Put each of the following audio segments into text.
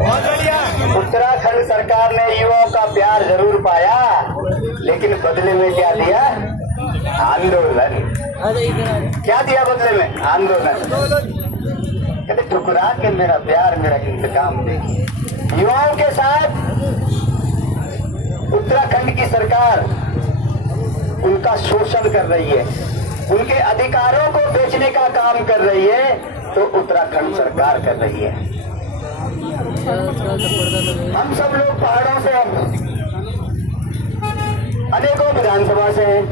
उत्तराखंड सरकार ने युवाओं का प्यार जरूर पाया, लेकिन बदले में क्या दिया? आंदोलन। क्या दिया बदले में? आंदोलन। कहते ठुकरा के मेरा प्यार मेरा इंतकाम दे। युवाओं के साथ उत्तराखंड की सरकार उनका शोषण कर रही है, उनके अधिकारों को बेचने का काम कर रही है, तो उत्तराखंड सरकार कर रही है। हम सब लोग पहाड़ों से, अनेकों विधानसभा से हैं।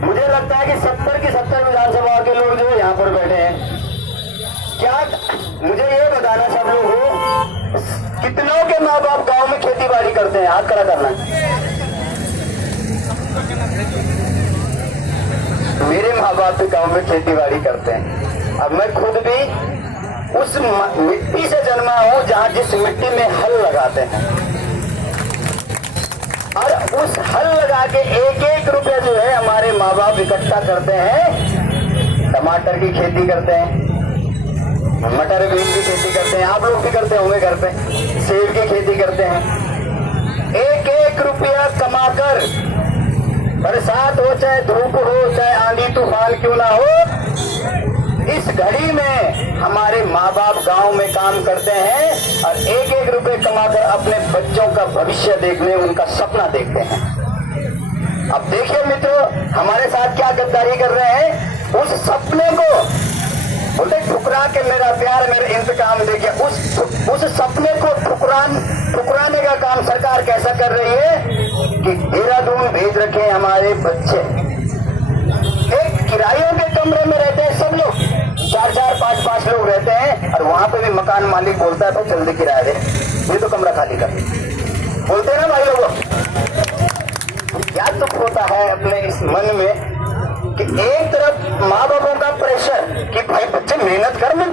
मुझे लगता है कि 70 की 70 विधानसभा के लोग जो यहाँ पर बैठे हैं, क्या मुझे ये बताना सब लोग हो, कितनों के माँ बाप गांव में खेती बाड़ी करते हैं? हाथ खड़ा करना। मेरे माँ बाप भी गांव में खेती बाड़ी करते हैं। अब मैं खुद भी उस मिट्टी से जन्मा हूं जहां जिस मिट्टी में हल लगाते हैं, और उस हल लगा के एक एक रुपया जो है हमारे माँ बाप इकट्ठा करते हैं। टमाटर की खेती करते हैं, मटर बीन की खेती करते हैं, आप लोग भी करते होंगे घर पे, सेब की खेती करते हैं। एक एक रुपया कमाकर, बरसात हो चाहे धूप हो चाहे आंधी तूफान क्यों ना हो, इस घड़ी में हमारे माँ बाप गांव में काम करते हैं और एक एक रुपए कमाकर अपने बच्चों का भविष्य देखने, उनका सपना देखते हैं। अब देखिए मित्रों, हमारे साथ क्या गद्दारी कर रहे हैं। उस सपने को बोलते ठुकरा के मेरा प्यार मेरा इंतकाम देखिए, उस सपने को ठुकराने का काम सरकार कैसा कर रही है कि देहरादून भेज रखे हैं हमारे बच्चे। एक किरायों के कमरे में रहते हैं सब लोग, 4-4, 5-5 लोग रहते हैं, और वहां पे भी मकान मालिक बोलता है तो जल्दी किराया दे, ये तो कमरा खाली कर। बोलते हैं ना भाई लोगों, क्या दुख होता है अपने इस मन में कि एक तरफ माँ बापों का प्रेशर कि भाई बच्चे मेहनत कर, मैं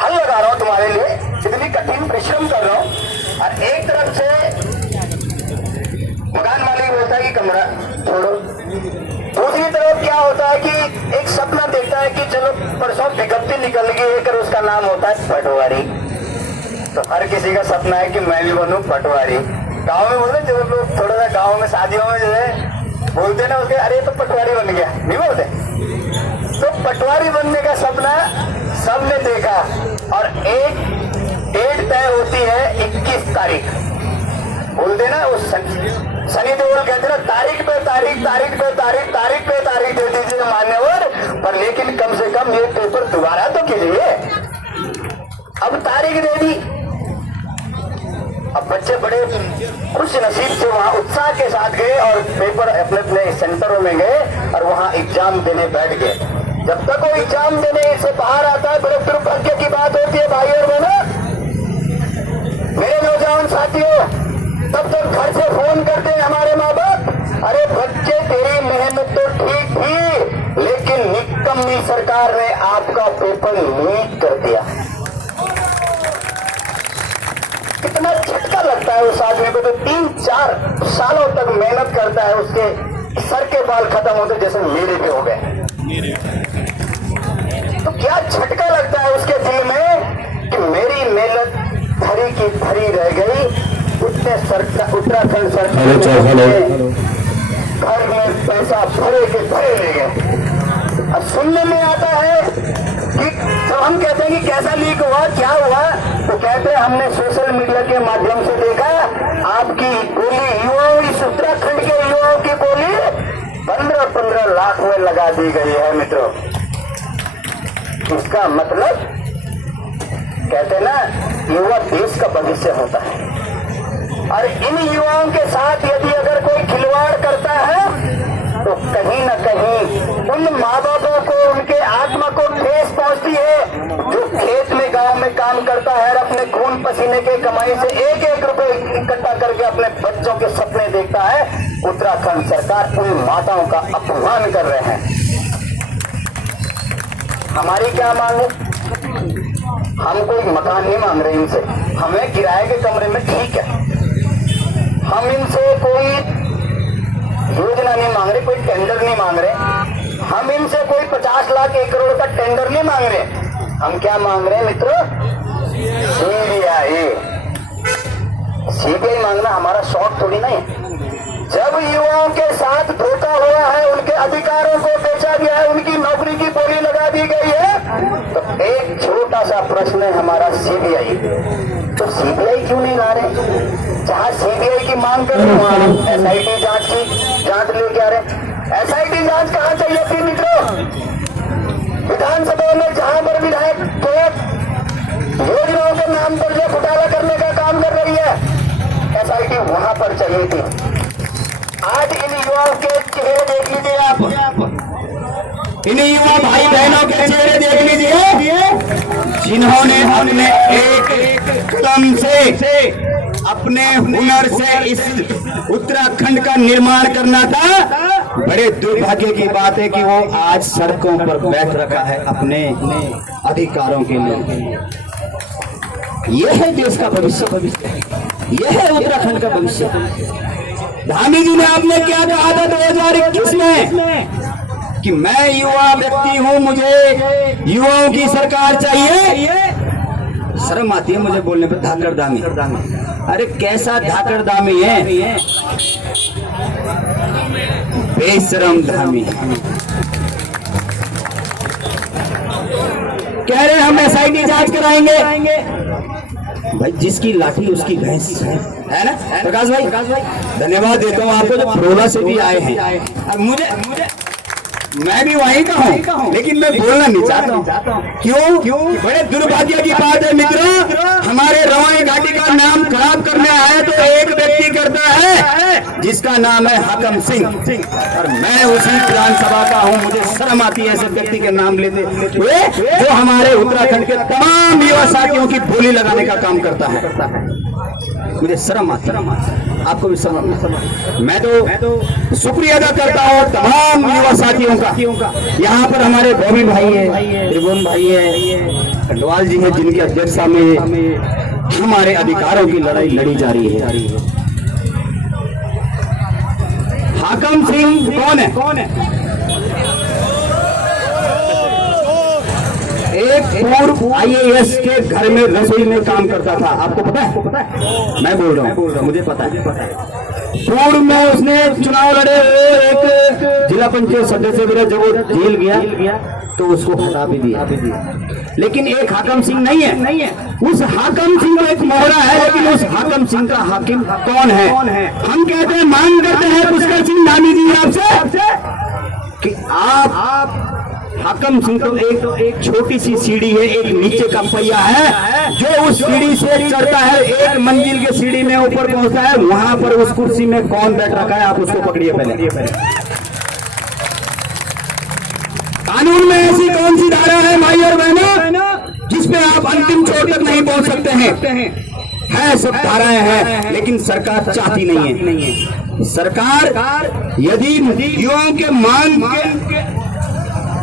हल लगा रहा हूं तुम्हारे लिए, इतनी कठिन परिश्रम कर रहा हूं, और एक तरफ से मकान मालिक बोलता है कि कमरा छोड़ो। दूसरी तरफ क्या होता है कि एक सपना देखता है कि चलो परसों विज्ञप्ति निकल गई है, उसका नाम होता है पटवारी। तो हर किसी का सपना है कि मैं भी बनूं पटवारी। गांव में बोलते जब लोग थोड़ा सा गांव में शादियों में जो है बोलते ना उसके, अरे तो पटवारी बन गया, नहीं बोलते? तो पटवारी बनने का सपना सबने देखा, और एक डेट तय होती है 21 तारीख। बोलते ना उस सनी देओल कहते ना, तारीख पे तारीख दे दीजिए मान्यवर, पर लेकिन कम से कम ये पेपर दोबारा तो कीजिए। अब तारीख दे दी, अब बच्चे बड़े खुश नसीब से वहां उत्साह के साथ गए और पेपर अपने अपने सेंटरों में गए और वहां एग्जाम देने बैठ गए। जब तक वो एग्जाम देने से बाहर आता है, बड़े दुर्भाग्य की बात होती है भाई और बहनों, मेरे नौजवान साथियों, तब तक घर से फोन करते हैं हमारे माँ बाप, अरे बच्चे तेरी मेहनत तो ठीक थी, लेकिन निकम्मी सरकार ने आपका पेपर लीक कर दिया। कितना झटका लगता है उस आदमी को, तो 3-4 सालों तक मेहनत करता है, उसके सर के बाल खत्म होते जैसे मेरे भी हो गए। तो क्या झटका लगता है उसके दिल में कि मेरी मेहनत भरी की भरी रह गई। उत्तराखंड सरकार घर में पैसा भरे के भरे ले गए। अब सुनने में आता है कि जब हम कहते हैं कि कैसा लीक हुआ, क्या हुआ, तो कहते हैं हमने सोशल मीडिया के माध्यम से देखा, आपकी बोली युवाओं, इस उत्तराखंड के युवाओं की बोली 15-15 लाख में लगा दी गई है मित्रों। इसका मतलब कहते ना, युवा देश का भविष्य होता है, और इन युवाओं के साथ यदि अगर कोई खिलवाड़ करता है तो कहीं न कहीं उन माँ बापों को, उनके आत्मा को ठेस पहुंचती है, जो खेत में गांव में काम करता है और अपने खून पसीने के कमाई से एक एक रुपए इकट्ठा करके अपने बच्चों के सपने देखता है। उत्तराखंड सरकार उन माताओं का अपमान कर रहे हैं। हमारी क्या मांग है? हम कोई मकान नहीं मांग रहे इनसे, हमें किराए के कमरे में ठीक है। हम इनसे कोई योजना नहीं मांग रहे, कोई टेंडर नहीं मांग रहे, हम इनसे कोई 50 लाख 1 करोड़ का टेंडर नहीं मांग रहे। हम क्या मांग रहे हैं मित्रों? सीबीआई, सीबीआई मांगना हमारा शौक थोड़ी नहीं। जब युवाओं के साथ धोखा हुआ है, उनके अधिकारों को बेचा गया है, उनकी नौकरी की बोली लगा दी गई है, तो एक छोटा सा प्रश्न है हमारा सीबीआई। तो सीबीआई क्यों नहीं ला रहे? जहां सीबीआई की मांग कर रहे हैं वहां एसआईटी जांच लेके आ रहे। एसआईटी जांच कहां चाहिए थी मित्रों? विधानसभा में जहां पर विधायक योजनाओं के नाम पर जो घोटाला करने का काम कर रही है, एसआईटी वहां पर चाहिए थी। आज इन युवाओं के चेहरे देख लीजिए आप, इन युवा भाई बहनों के चेहरे देख लीजिए, जिन्होंने अपने एक कदम से, अपने हुनर से इस उत्तराखंड का निर्माण करना था। बड़े दुर्भाग्य की बात है कि वो आज सड़कों पर बैठ रखा है अपने अधिकारों के लिए। यह है देश का भविष्य, यह है उत्तराखंड का भविष्य। धामी जी ने आपने क्या कहा था 2021 में कि मैं युवा व्यक्ति हूं, मुझे युवाओं की सरकार चाहिए। शर्म आती है मुझे बोलने पर धाकड़ दामी। अरे कैसा धाकड़ दामी है, बेशरम धामी। कह रहे हम एसआईटी जांच कराएंगे। भाई जिसकी लाठी उसकी भैंस है ना प्रकाश भाई? धन्यवाद देता हूँ आपको जो प्रोला से भी आए हैं। अब मुझे मैं भी वहीं का हूँ, लेकिन मैं बोलना नहीं चाहता हूँ। क्यों? बड़े दुर्भाग्य की बात है मित्रों, हमारे रवाई घाटी का नाम खराब करने आया तो एक व्यक्ति करता है जिसका नाम है हाकम सिंह, और मैं उसी विधानसभा का हूँ। मुझे शर्म आती है ऐसे व्यक्ति के नाम लेते हुए जो हमारे उत्तराखंड के तमाम युवा साथियों की बोली लगाने का काम करता है। मुझे शर्म आती है, आपको भी शर्म। मैं तो शुक्रिया अदा करता हूँ तमाम युवा साथियों का। यहाँ पर हमारे बॉबी भाई है, त्रिभुवन भाई है, खंडवाल जी है, जिनकी अध्यक्षता में हमारे अधिकारों की लड़ाई लड़ी जा रही है। हाकम सिंह कौन है? एक पूर्व आईएएस के घर में रसोई में काम करता था। आपको पता है? मैं बोल रहा हूँ, मुझे पता है। पूर्व में उसने चुनाव लड़े, एक जिला पंचायत सदस्य भी जब वो जेल गया तो उसको हटा भी दिया। लेकिन एक हाकम सिंह नहीं है। उस हाकम सिंह का एक मोहरा है, लेकिन उस हाकम सिंह का हाकिम कौन है? हम कहते हैं, मांग करते हैं पुष्कर सिंह धामी जी आपसे कि आप हाकम सिंह तो एक छोटी सी सीढ़ी है, एक नीचे का पहिया है जो उस सीढ़ी से चढ़ता है, एक मंजिल के सीढ़ी में ऊपर पहुंचता है। वहां पर उस कुर्सी में कौन बैठ रखा है, आप उसको पकड़िए पहले। कानून में ऐसी कौन सी धारा है भाई और बहनों जिसमें आप अंतिम छोर तक नहीं पहुंच सकते हैं? है सब धाराएं हैं, लेकिन सरकार चाहती नहीं है। सरकार यदि युवाओं के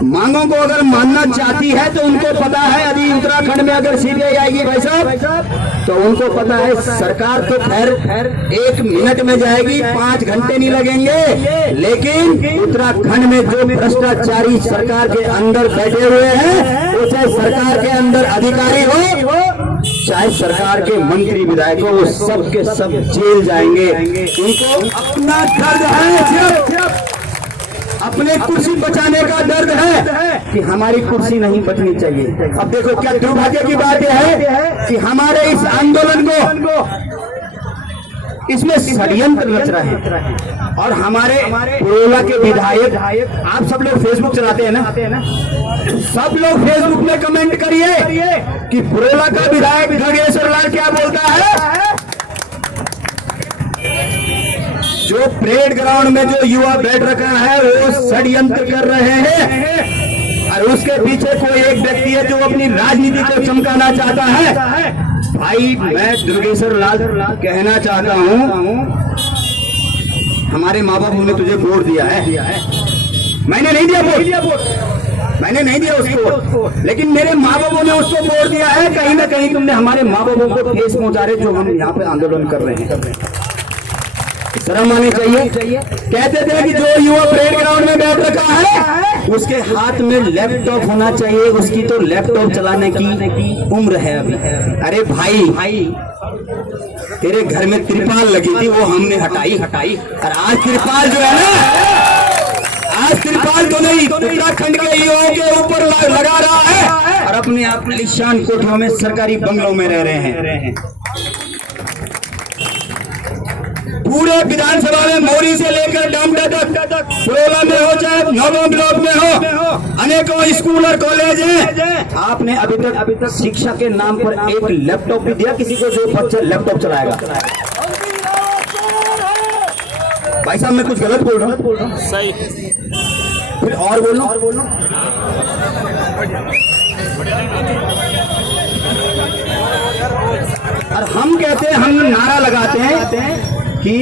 मांगों को अगर मानना चाहती है तो उनको पता है, यदि उत्तराखंड में अगर सीबीआई आएगी भाई साहब, तो उनको पता है सरकार तो खैर 1 मिनट में जाएगी, 5 घंटे नहीं लगेंगे। लेकिन उत्तराखंड में जो भ्रष्टाचारी सरकार के अंदर बैठे हुए हैं, वो चाहे सरकार के अंदर अधिकारी हो, चाहे सरकार के मंत्री विधायक हो, वो सब के सब जेल जाएंगे। उनको अपना दर्द है, अपने कुर्सी बचाने का दर्द है कि हमारी कुर्सी नहीं बचनी चाहिए। अब देखो क्या दुर्भाग्य की बात यह है कि हमारे इस आंदोलन को इसमें षड्यंत्र रच रहा है। और हमारे पुरोला के विधायक, आप सब लोग फेसबुक चलाते हैं ना, सब लोग फेसबुक में कमेंट करिए कि पुरोला का विधायक खगेश्वर लाल क्या बोलता है। जो परेड ग्राउंड में जो युवा बैठ रखा है वो षड्यंत्र कर रहे हैं, और उसके पीछे कोई एक व्यक्ति है जो अपनी राजनीति को चमकाना चाहता है। भाई मैं दुर्गेश्वर लाल कहना चाहता हूं, हमारे माँ बाप ने तुझे वोट दिया है, मैंने नहीं दिया वोट, मैंने नहीं दिया उसको, लेकिन मेरे माँ बापों ने उसको वोट दिया है। कहीं ना कहीं तुमने हमारे माँ बापों को ठेस पहुंचा रहे जो हम यहाँ पे आंदोलन कर रहे हैं। शर्म आनी चाहिए। कहते थे कि जो युवा परेड ग्राउंड में बैठ रखा है उसके हाथ में लैपटॉप होना चाहिए, उसकी तो लैपटॉप चलाने की उम्र है अभी। अरे भाई तेरे घर में त्रिपाल लगी थी, वो हमने हटाई। और आज त्रिपाल जो है ना, आज त्रिपाल तो नहीं, उत्तराखंड के युवाओं के ऊपर लगा रहा है और अपने आप आलीशान कोठियों में, सरकारी बंगलों में रह रहे हैं। पूरे विधानसभा में मोरी से लेकर डामटा तक, पुरोला में हो चाहे नौवा ब्लॉक में हो, अनेकों स्कूल और कॉलेज हैं। आपने अभी तक शिक्षा के नाम पर एक लैपटॉप भी दिया किसी को जो बच्चा लैपटॉप चलाएगा? भाई साहब मैं कुछ गलत बोल रहा हूँ? सही। फिर और बोलो। और हम कहते हैं, हम नारा लगाते हैं कि